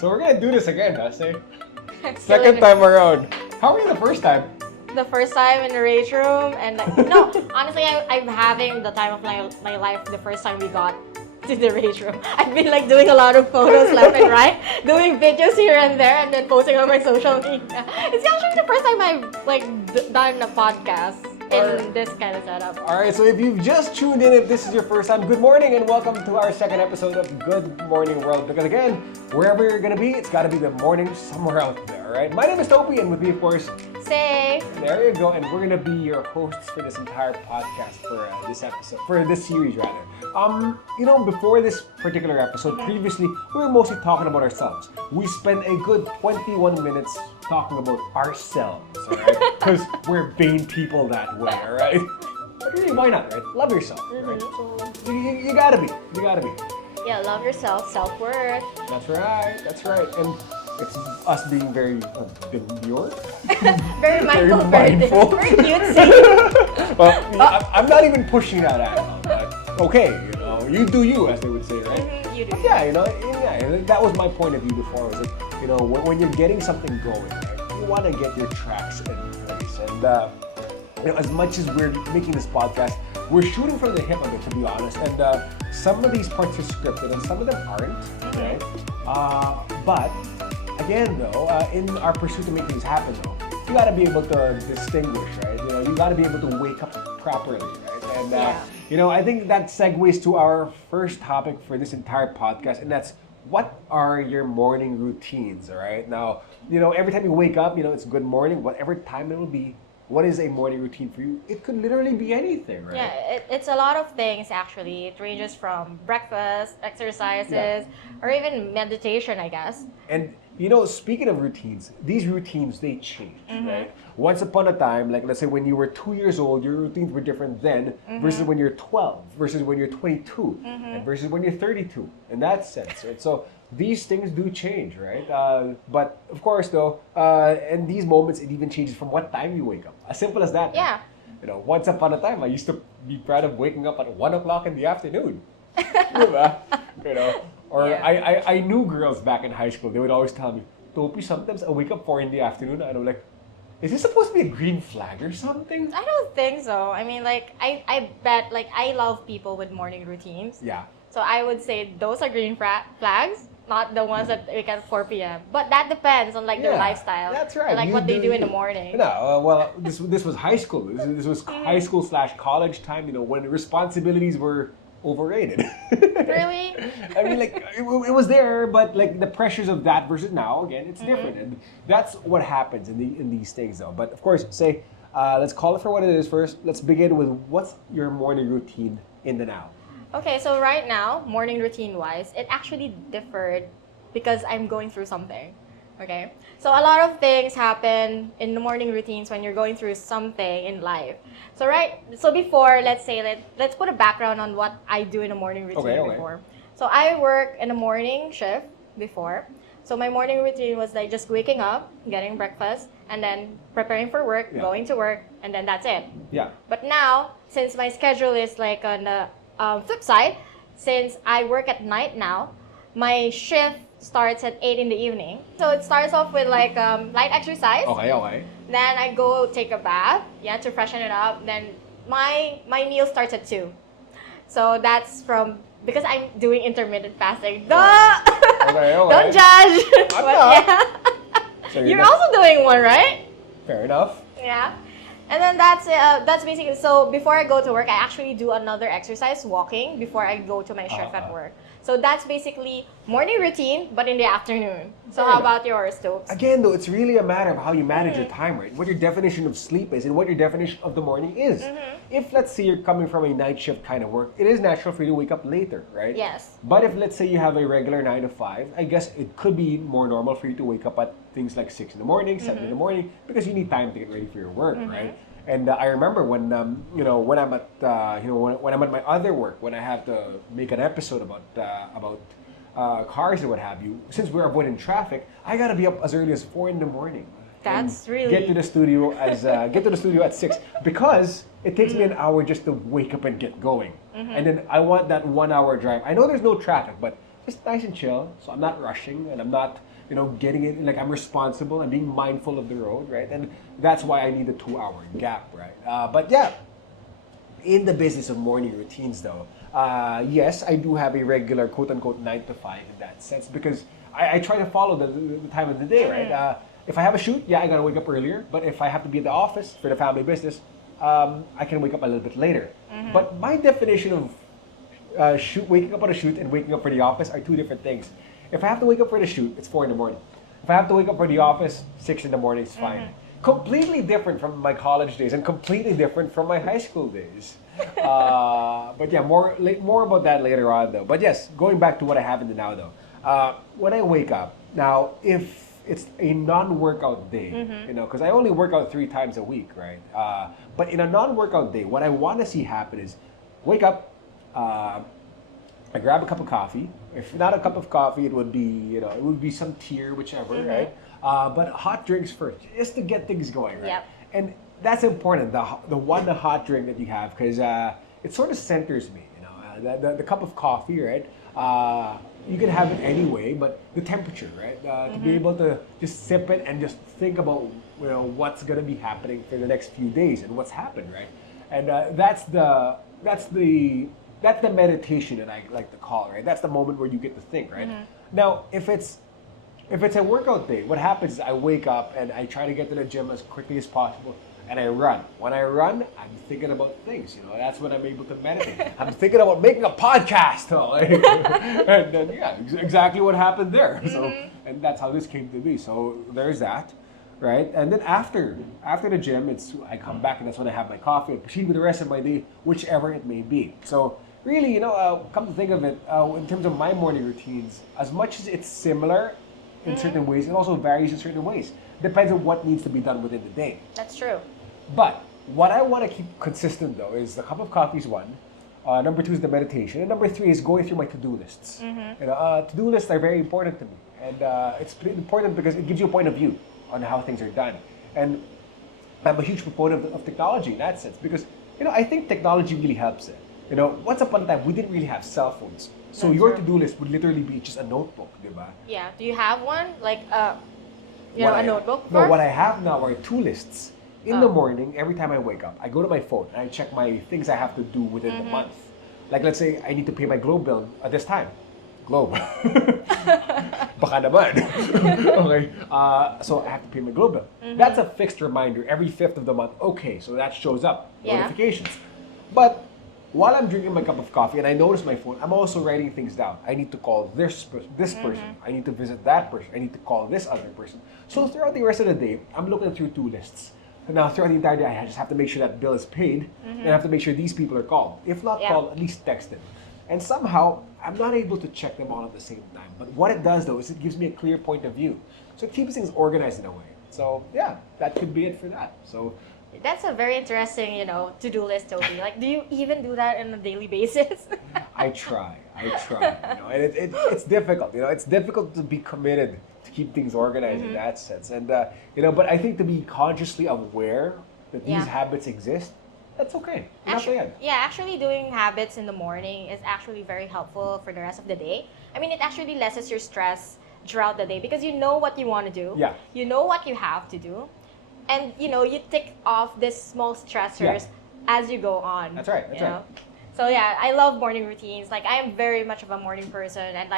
So we're gonna do this again, huh? Say, second time around. How were you the first time? The first time in the rage room, and no, honestly, I'm having the time of my life the first time we got to the rage room. I've been like doing a lot of photos left and right, doing videos here and there, and then posting on my social media. It's actually the first time I've like done a podcast in this kind of setup. Alright, so if you've just tuned in, if this is your first time, good morning and welcome to our second episode of Good Morning World. Because again, wherever you're gonna be, it's gotta be the morning somewhere out there, alright? My name is Towpy, and with me, of course, Say. There you go, and we're gonna be your hosts for this entire podcast for this episode, for this series rather. Before this particular episode, previously we were mostly talking about ourselves. We spent a good 21 minutes talking about ourselves, alright? Because we're vain people that way, alright? But really, why not, right? Love yourself, right? So you gotta be. Yeah, love yourself, self-worth. That's right. And it's us being very demure. Very mindful, very very cutesy. Well, I'm not even pushing that out, but okay, you do you, as they would say, right? Mm-hmm, you do. But yeah, that was my point of view before. Was like, when you're getting something going, right, you want to get your tracks in place. And as much as we're making this podcast, we're shooting from the hip of it, to be honest. And some of these parts are scripted, and some of them aren't, right? But again, though, in our pursuit to make things happen, though, you gotta be able to distinguish, right? You gotta be able to wake up properly, right? And I think that segues to our first topic for this entire podcast, and that's what are your morning routines, all right? Now, every time you wake up, it's good morning, whatever time it will be. What is a morning routine for you? It could literally be anything, right? Yeah, it's a lot of things actually. It ranges from breakfast, exercises, or even meditation, I guess. And speaking of routines, these routines, they change, right? Once upon a time, like let's say when you were 2 years old, your routines were different then versus when you're 12, versus when you're 22, and versus when you're 32, in that sense, right? So these things do change, right? But of course, though, in these moments, it even changes from what time you wake up. As simple as that. Yeah. Once upon a time, I used to be proud of waking up at 1 o'clock in the afternoon. Diba? Or yeah. I knew girls back in high school. They would always tell me, Towpy, sometimes I wake up 4 in the afternoon. And I'm like, is this supposed to be a green flag or something? I don't think so. I mean, like, I bet, like, I love people with morning routines. Yeah. So I would say those are green flags, not the ones that wake up at 4 p.m. But that depends on, like, their lifestyle. That's right. And, like, what they do in the morning. No, this was high school. This was high school / college time, when responsibilities were overrated. Really? I mean, like, it was there, but like the pressures of that versus now, again, it's different. And that's what happens in these things, though. But of course, let's call it for what it is first. Let's begin with what's your morning routine in the now? Okay, so right now, morning routine-wise, it actually differed because I'm going through something. Okay? So a lot of things happen in the morning routines when you're going through something in life. So before, let's put a background on what I do in a morning routine before. So I work in a morning shift before. So my morning routine was like just waking up, getting breakfast, and then preparing for work, going to work, and then that's it. Yeah. But now, since my schedule is like on the flip side, since I work at night now, my shift starts at 8 in the evening. So it starts off with like light exercise. Okay. Then I go take a bath, to freshen it up. Then my meal starts at 2. So that's because I'm doing intermittent fasting. Duh! Okay. Don't judge. I'm not. So You're also doing one, right? Fair enough. Yeah. And then that's basically, so before I go to work, I actually do another exercise, walking, before I go to my shift at work. So that's basically morning routine, but in the afternoon. So how about yours, Topes? Again, though, it's really a matter of how you manage your time, right? What your definition of sleep is and what your definition of the morning is. If, let's say, you're coming from a night shift kind of work, it is natural for you to wake up later, right? Yes. But if, let's say, you have a regular 9 to 5, I guess it could be more normal for you to wake up at things like 6 in the morning, 7 in the morning, because you need time to get ready for your work, right? And I remember when when I'm at when I'm at my other work, when I have to make an episode about cars or what have you. Since we're avoiding traffic, I gotta be up as early as 4 in the morning. That's really get to the studio at 6 because it takes me an hour just to wake up and get going. And then I want that 1 hour drive. I know there's no traffic, but just nice and chill. So I'm not rushing and I'm not getting it, like I'm responsible and being mindful of the road, right? And that's why I need a 2-hour gap, right? But yeah, in the business of morning routines though, yes, I do have a regular quote unquote 9 to 5 in that sense because I try to follow the time of the day, right? If I have a shoot, yeah, I gotta wake up earlier. But if I have to be at the office for the family business, I can wake up a little bit later. But my definition of waking up on a shoot and waking up for the office are two different things. If I have to wake up for the shoot, it's 4 in the morning. If I have to wake up for the office, 6 in the morning is fine. Completely different from my college days and completely different from my high school days. But yeah, more about that later on though. But yes, going back to what I have in the now though. When I wake up, now if it's a non-workout day, because I only work out 3 times a week, right? But in a non-workout day, what I want to see happen is wake up, I grab a cup of coffee. If not a cup of coffee, it would be, it would be some tea or whichever, right? But hot drinks first, just to get things going, right? Yep. And that's important, the hot drink that you have, because it sort of centers me, the cup of coffee, right? You can have it anyway, but the temperature, right? To be able to just sip it and just think about, what's going to be happening for the next few days and what's happened, right? And that's the meditation that I like to call, right? That's the moment where you get to think, right? Now, if it's a workout day, what happens is I wake up and I try to get to the gym as quickly as possible and I run. When I run, I'm thinking about things, that's when I'm able to meditate. I'm thinking about making a podcast, and then, yeah, exactly what happened there. So, and that's how this came to be. So there's that, right? And then after the gym, I come back and that's when I have my coffee and proceed with the rest of my day, whichever it may be. So really, come to think of it, in terms of my morning routines, as much as it's similar in certain ways, it also varies in certain ways. Depends on what needs to be done within the day. That's true. But what I want to keep consistent though is the cup of coffee is one. Number 2 is the meditation, and number 3 is going through my to-do lists. To-do lists are very important to me, and it's pretty important because it gives you a point of view on how things are done. And I'm a huge proponent of technology in that sense because I think technology really helps it. Once upon a time we didn't really have cell phones, so That's your true. to-do list would literally be just a notebook, diba? Yeah. Do you have one? Like, a notebook? No, what I have now are 2 lists. In the morning, every time I wake up, I go to my phone and I check my things I have to do within the month. Like, let's say I need to pay my Globe bill at this time. Globe. Baka naman. Okay. So I have to pay my Globe bill. That's a fixed reminder every 5th of the month. Okay, so that shows up. Yeah. Notifications. But while I'm drinking my cup of coffee and I notice my phone, I'm also writing things down. I need to call this person. I need to visit that person. I need to call this other person. So throughout the rest of the day, I'm looking through 2 lists. And now throughout the entire day, I just have to make sure that bill is paid, and I have to make sure these people are called. If not called, at least text them. And somehow, I'm not able to check them all at the same time. But what it does though is it gives me a clear point of view. So it keeps things organized in a way. So yeah, that could be it for that. So That's a very interesting, to-do list, Toby. Like, do you even do that on a daily basis? I try, and it's difficult. It's difficult to be committed to keep things organized in that sense. And but I think to be consciously aware that these habits exist, that's okay. Actually doing habits in the morning is actually very helpful for the rest of the day. I mean, it actually lessens your stress throughout the day because you know what you want to do. Yeah. You know what you have to do. And, you tick off these small stressors as you go on. That's right. So, yeah, I love morning routines. Like, I am very much of a morning person. And,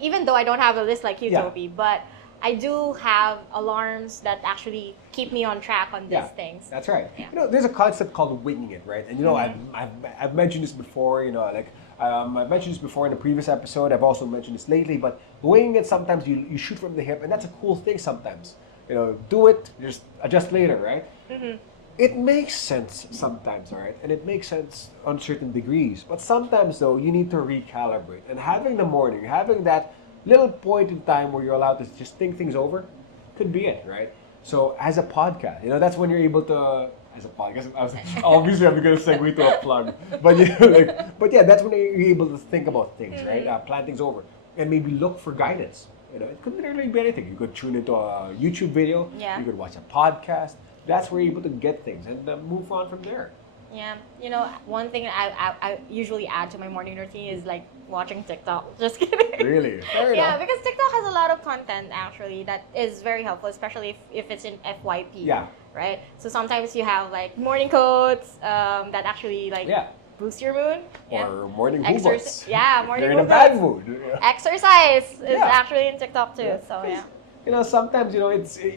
even though I don't have a list like you, Toby, but I do have alarms that actually keep me on track on these things. That's right. Yeah. There's a concept called winging it, right? And, I've mentioned this before, I've mentioned this before in a previous episode. I've also mentioned this lately. But winging it, sometimes you shoot from the hip, and that's a cool thing sometimes. Do it, just adjust later, right? It makes sense sometimes, all right? And it makes sense on certain degrees. But sometimes, though, you need to recalibrate. And having the morning, having that little point in time where you're allowed to just think things over, could be it, right? So as a podcast, that's when you're able to, as a podcast, obviously I'm going to segue to a plug. But, that's when you're able to think about things, right? Plan things over. And maybe look for guidance. It could literally be anything. You could tune into a YouTube video. Yeah. You could watch a podcast. That's where you're able to get things and move on from there. Yeah, you know, one thing I usually add to my morning routine is like watching TikTok. Just kidding. Really? Fair Yeah, enough. because TikTok has a lot of content actually that is very helpful, especially if it's in FYP. Yeah. Right. So sometimes you have like morning quotes that actually like Yeah. boost your mood. Yeah. Or morning Exercise. hoobots. Yeah, morning You're in a hoobots. bad mood. Exercise is Yeah. actually in TikTok too. Yeah. So yeah. You know, sometimes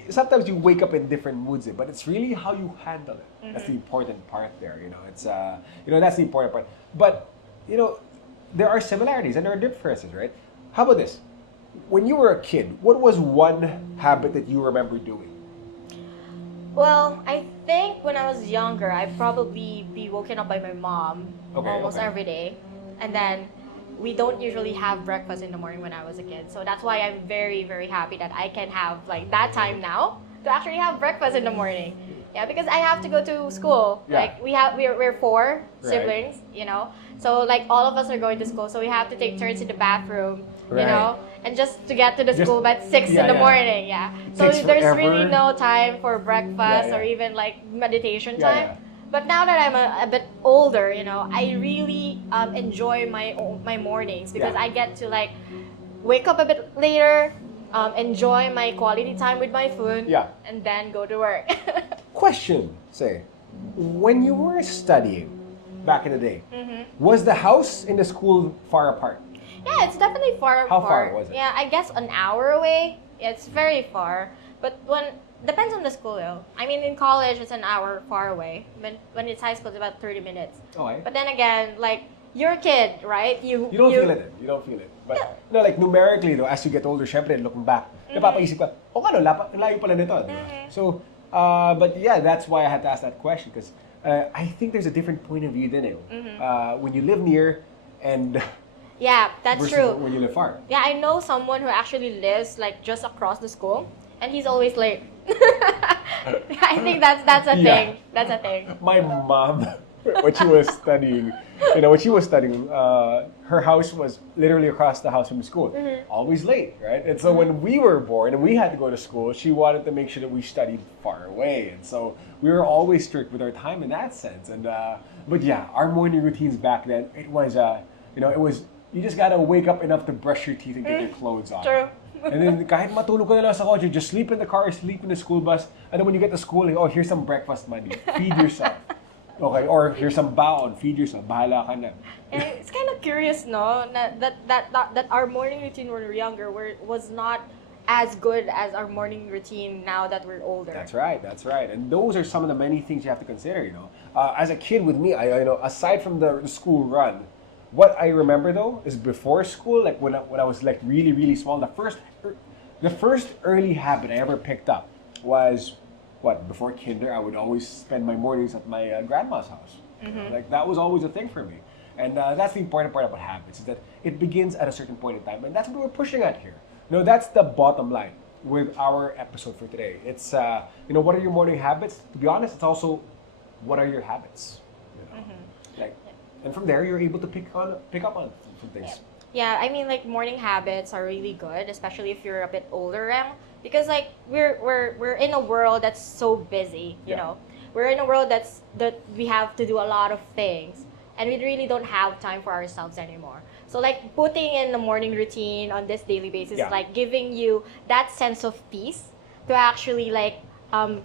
sometimes you wake up in different moods, but it's really how you handle it. That's the important part there. You know, it's that's the important part. But you know, there are similarities and there are differences, right? How about this? When you were a kid, what was one habit that you remember doing? Well, I think when I was younger, I'd probably be woken up by my mom almost every day. And then we don't usually have breakfast in the morning when I was a kid. So that's why I'm very, very happy that I can have like that time now to actually have breakfast in the morning. Yeah, because I have to go to school. Yeah. Like we're four Right. siblings, you know. So like all of us are going to school, so we have to take turns in the bathroom, you Right. know, and just to get to the Just- school by 6 yeah, in the yeah. morning. Yeah. So Takes there's forever. really no time for breakfast Yeah, yeah. or even like meditation Yeah, time. yeah. But now that I'm a bit older, you know, I really enjoy my mornings because Yeah. I get to like wake up a bit later, enjoy my quality time with my food, Yeah. and then go to work. Question, say, when you were studying back in the day, Mm-hmm. was the house and the school far apart? Yeah, it's definitely far How apart. far was it? Yeah, I guess an hour away. Yeah, it's very far. But depends on the school though. I mean, in college it's an hour far away. But when it's high school, it's about 30 minutes. Okay. But then again, like you're a kid, right? You don't feel it. You don't feel it. But you know, like numerically though, as you get older, syempre, looking back, napapaisip ka, ano, layo pala nito. Di ba? So, but yeah, that's why I had to ask that question because I think there's a different point of view din when you live near and Yeah, that's versus true. when you live far. Yeah, I know someone who actually lives like just across the school, and he's always late. I think that's a Yeah. thing. That's a thing. My mom, when she was studying, her house was literally across the house from the school. Always late, right? And so when we were born and we had to go to school, she wanted to make sure that we studied far away. And so we were always strict with our time in that sense. And but yeah, our morning routines back then, it was you just gotta wake up enough to brush your teeth and get your clothes on. True. And then kahit matulog ka na lang sa kotse, just sleep in the car, sleep in the school bus. And then when you get to school, like, oh, here's some breakfast money. Feed yourself. Okay, or here's some baon. Feed yourself. Bahala ka na. And it's kind of curious, no, that our morning routine when we were younger was not as good as our morning routine now that we're older. That's right. That's right. And those are some of the many things you have to consider. You know, as a kid with me, I aside from the school run, what I remember though is before school, like when I was like really really small, the first early habit I ever picked up was before kinder. I would always spend my mornings at my grandma's house. You know, like that was always a thing for me. And that's the important part about habits is that it begins at a certain point in time, and that's what we're pushing at here. You know, that's the bottom line with our episode for today. It's what are your morning habits? To be honest, it's also what are your habits. You know? Like, and from there you're able to pick up on some things. Yeah, I mean like morning habits are really good, especially if you're a bit older now, because like we're in a world that's so busy, you Yeah. know. We're in a world that we have to do a lot of things and we really don't have time for ourselves anymore. So like putting in a morning routine on this daily basis, Yeah. like giving you that sense of peace to actually like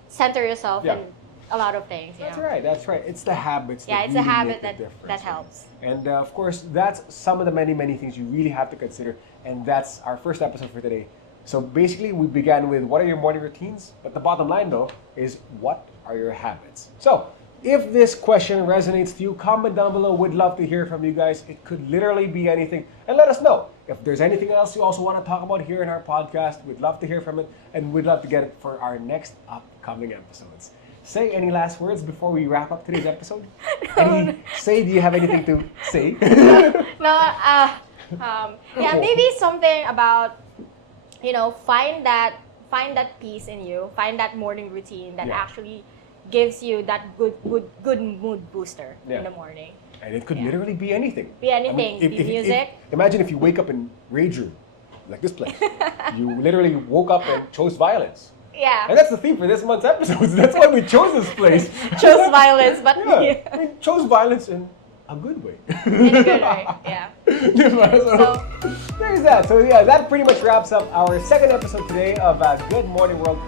center yourself Yeah. in a lot of things. You That's know? right. That's right. It's the habits. Yeah, that it's a really habit make the that difference. helps. And of course, that's some of the many, many things you really have to consider. And that's our first episode for today. So basically, we began with what are your morning routines? But the bottom line, though, is what are your habits? So if this question resonates to you, comment down below. We'd love to hear from you guys. It could literally be anything. And let us know. If there's anything else you also want to talk about here in our podcast, we'd love to hear from it. And we'd love to get it for our next upcoming episodes. Say any last words before we wrap up today's episode? Do you have anything to say? Yeah, maybe something about, find that peace in you, find that morning routine that Yeah. actually gives you that good mood booster in the morning. And it could Yeah. literally be anything. Be anything, be music. Imagine if you wake up in rage room, like this place. You literally woke up and chose violence. Yeah. And that's the theme for this month's episodes. That's why we chose this place. Chose violence, but Yeah. We chose violence in a good way. in a good way. Yeah. So, there's that. So yeah, that pretty much wraps up our second episode today of Good Morning World.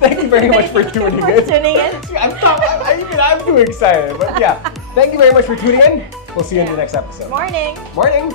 Thank you very much for tuning in. I'm too excited. But yeah, thank you very much for tuning in. We'll see you in the next episode. Morning. Morning.